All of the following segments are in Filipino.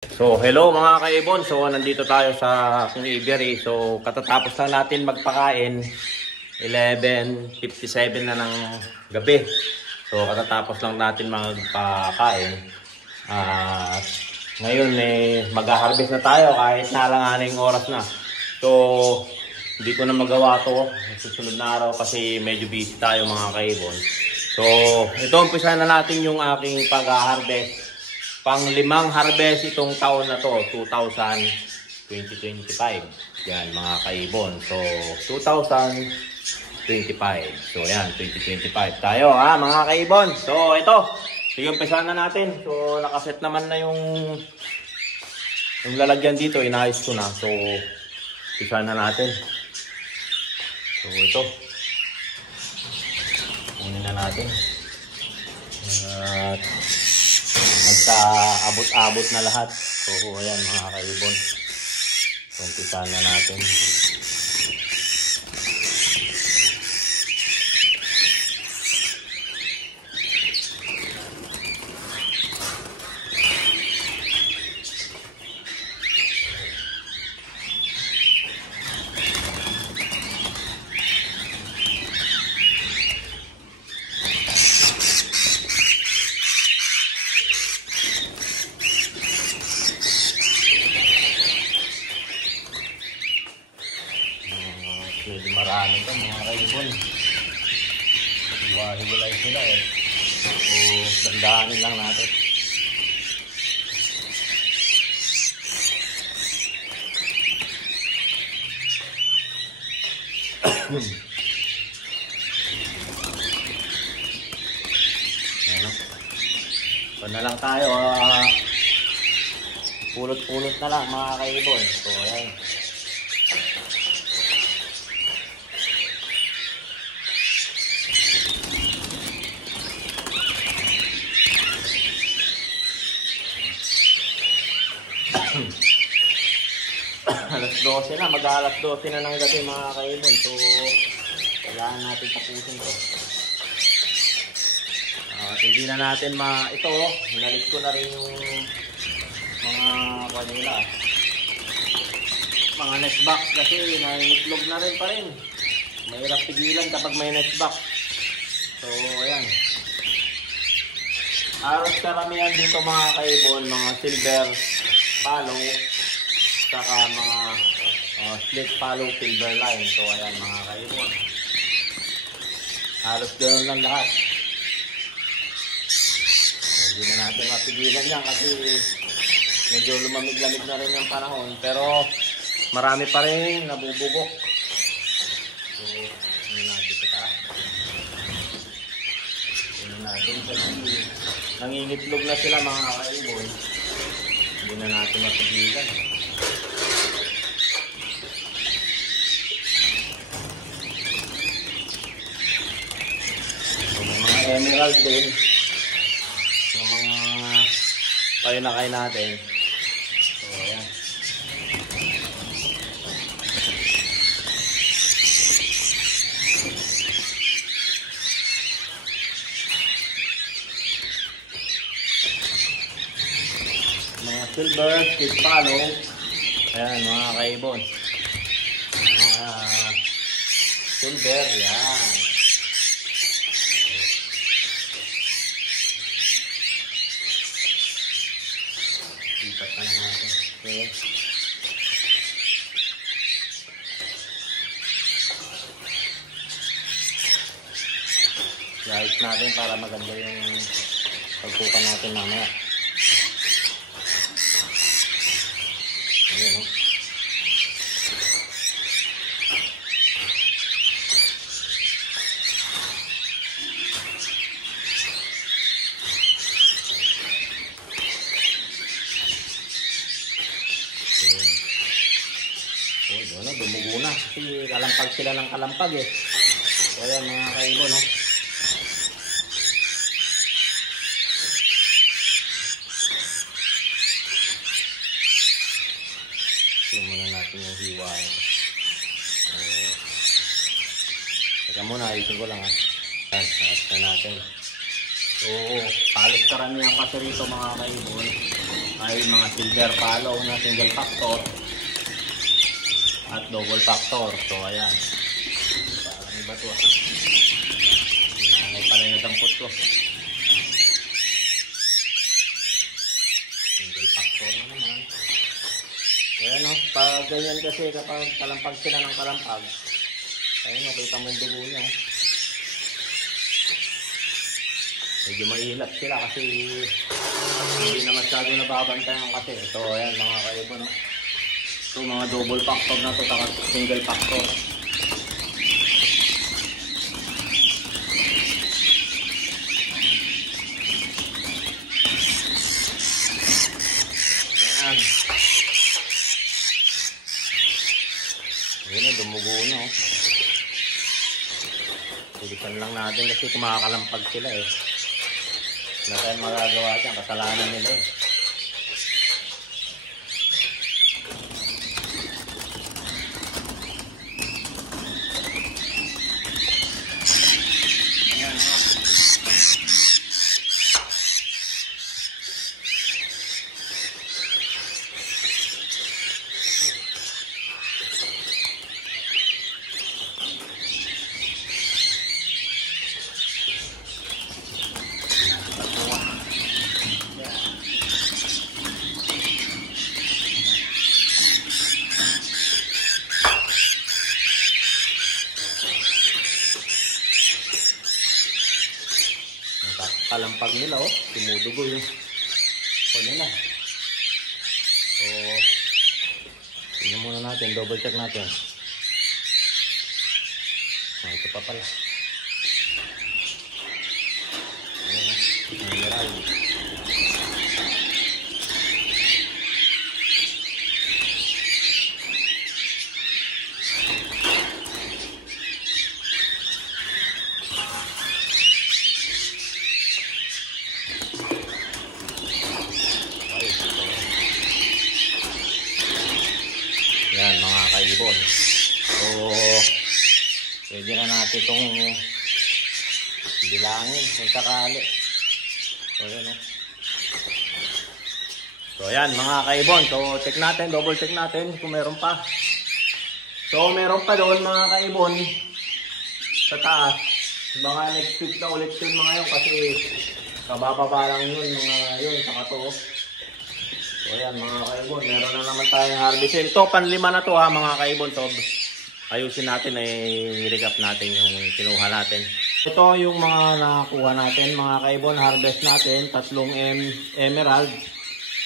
So, hello mga kaibon. So, nandito tayo sa aviary. So, katatapos lang natin magpakain. 11:57 na ng gabi. So, katatapos lang natin magpakain. At ngayon mag-harvest na tayo kahit nalanganing oras na. So, hindi ko na magawa to susunod na araw kasi medyo busy tayo mga kaibon. So, ito umpisa na natin yung aking pag-harvest. Pang-limang harvest itong taon na to, 2025. Yan mga kaibon. So, 2025. So, yan, 2025 tayo ha mga kaibon. So, ito. Sige, umpisa na natin. So, nakaset naman na yung lalagyan dito. Inayos ko na. So, umpisa na natin. So, ito. Kunin na natin. At nagka-abot-abot na lahat. So, ayan mga kaibon. So, umpisa na natin. Medyo marami ito mga kaibon. Hiwa-hiwalay sila eh. So, dandaanin lang natin. So na lang tayo. Pulot-pulot na lang mga kaibon. So, ayan. Alas 12 na, mag-alas 12 na ng gabi mga kaibon. So, kailangan natin tapusin to. At hindi na natin ito, hinalis ko na rin yung mga nest box kasi nanitlog na rin pa rin. Mahirap pigilan kapag may nest box. So, ayan. Aros karamihan dito mga kaibon, mga silver follow, saka mga split follow silver line. So ayan mga kaibon, halos ganoon lang lahat. So, hindi na natin mapigilan yan kasi medyo lumamig-lamig na rin yung panahon, pero marami pa rin nabubugok. So ano natin ito, ano natin kasi nangingitlog na sila mga kaibon, hindi na natin mapigilan. Emerald din yung mga painakay natin. So ayan, mga silver, split follow. Ayan mga kaibon, mga silver, yan. Lipat na lang natin. Okay. Guys natin para maganda yung pagkukan natin mamaya. Ayan o. Dumugo na kasi kalampag sila ng kalampag eh. So ayan mga kaibon, no? So muna natin yung hiwa. Teka muna, ayusin ko lang ha. Ayan, na natin. So halos karamihan kasi rito mga kaibon ay mga silver palo na single factor at double factor. So ayan, parang iba to ah. May pala yung nadampot ko. Single factor na naman. Ayan o, pag ganyan kasi kapag kalampag sila ng kalampag, ayun o, kita mo yung dugo niya. Medyo mailap sila kasi hindi na masyado nababantayan kasi. So ayan mga kaibo, no? So mga double factor na to, saka single factor. Ayan. Ayan, dumugo na oh. Tulisan lang natin kasi kumakalampag sila eh. Wala tayong magagawa dyan, kasalanan nila eh. Ayan ha. Kalampag nila oh, tumudugo yung nila. So tingnan muna natin, double check natin. Ito pa pala. Ayan, yan mga kaibon. So pwede na natin itong bilangin kung sakali. So yan o. So ayan mga kaibon. So check natin, double check natin kung meron pa. So meron pa doon mga kaibon sa taas. Mga next week na ulit yun mga yun kasi kabababa lang yun mga yun saka to. So ayan mga kaibon, meron na naman tayong harvest. Ito panlima na to ha mga kaibon. So ayusin natin ay recap natin yung kinuha natin. Ito yung mga nakuha natin mga kaibon, harvest natin, tatlong emerald.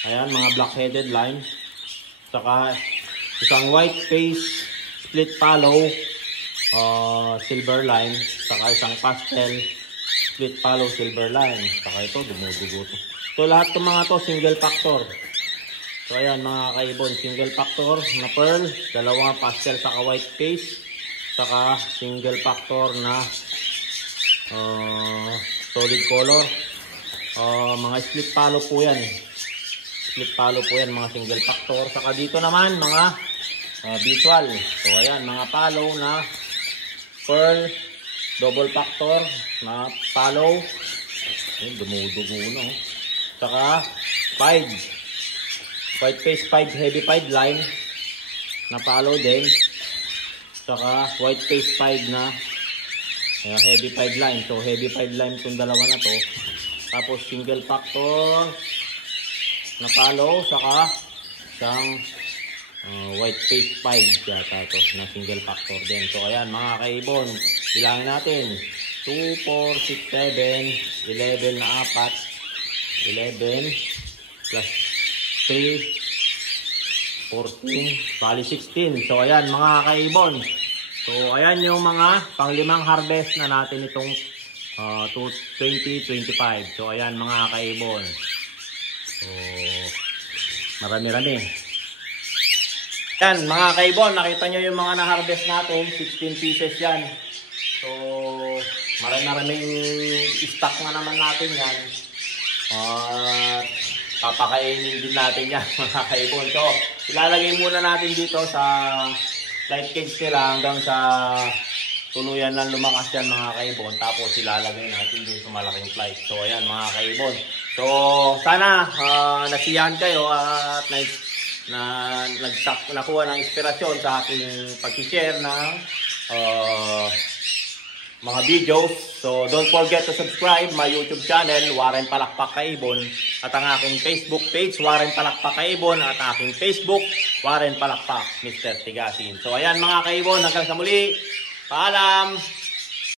Ayan mga black-headed line. Saka isang white face split follow silver line. Saka isang pastel split follow silver line. Saka ito dumudugo to. So lahat ng mga to single factor. So ayan mga kaibon, single factor na pearl, dalawang pastel saka white face, saka single factor na solid color. Mga split follow po yan. Split follow po yan mga single factor. Saka dito naman mga visual. So ayan mga follow na pearl, double factor na follow. Ayun, dumudugo na. Saka 5 white face 5 heavy 5 line na follow din. Saka white face 5 na heavy 5 line. So heavy 5 line itong dalawa na to. Tapos single factor na follow. Saka isang white face 5 yata to na single factor din. So ayan mga kaibon, bilangin natin 2, 4, 6, 7 11 na 4 11 plus 3, 14, bali 16. So ayan mga kaibon. So ayan yung mga panglimang harvest na natin itong 2025. So ayan mga kaibon. So marami-rami. Yan mga kaibon, nakita nyo yung mga na-harvest natin, 16 pieces yan. So marami-maraming stock na naman natin yan. Papakainin din natin yan mga kaibon. So ilalagay muna natin dito sa light cage nila hanggang sa tuluyan lang lumakas yan mga kaibon. Tapos ilalagay natin dito sa malaking flight. So ayan mga kaibon, So, sana nasiyahan kayo at nakuha ng inspirasyon sa aking pag-share ng mga videos. So, don't forget to subscribe my YouTube channel, Warren Palakpak Kaibon, at ang aking Facebook page, Warren Palakpak Kaibon, at aking Facebook, Warren Palakpak, Mr. Tigasin. So, ayan mga kaibon, hanggang sa muli. Paalam!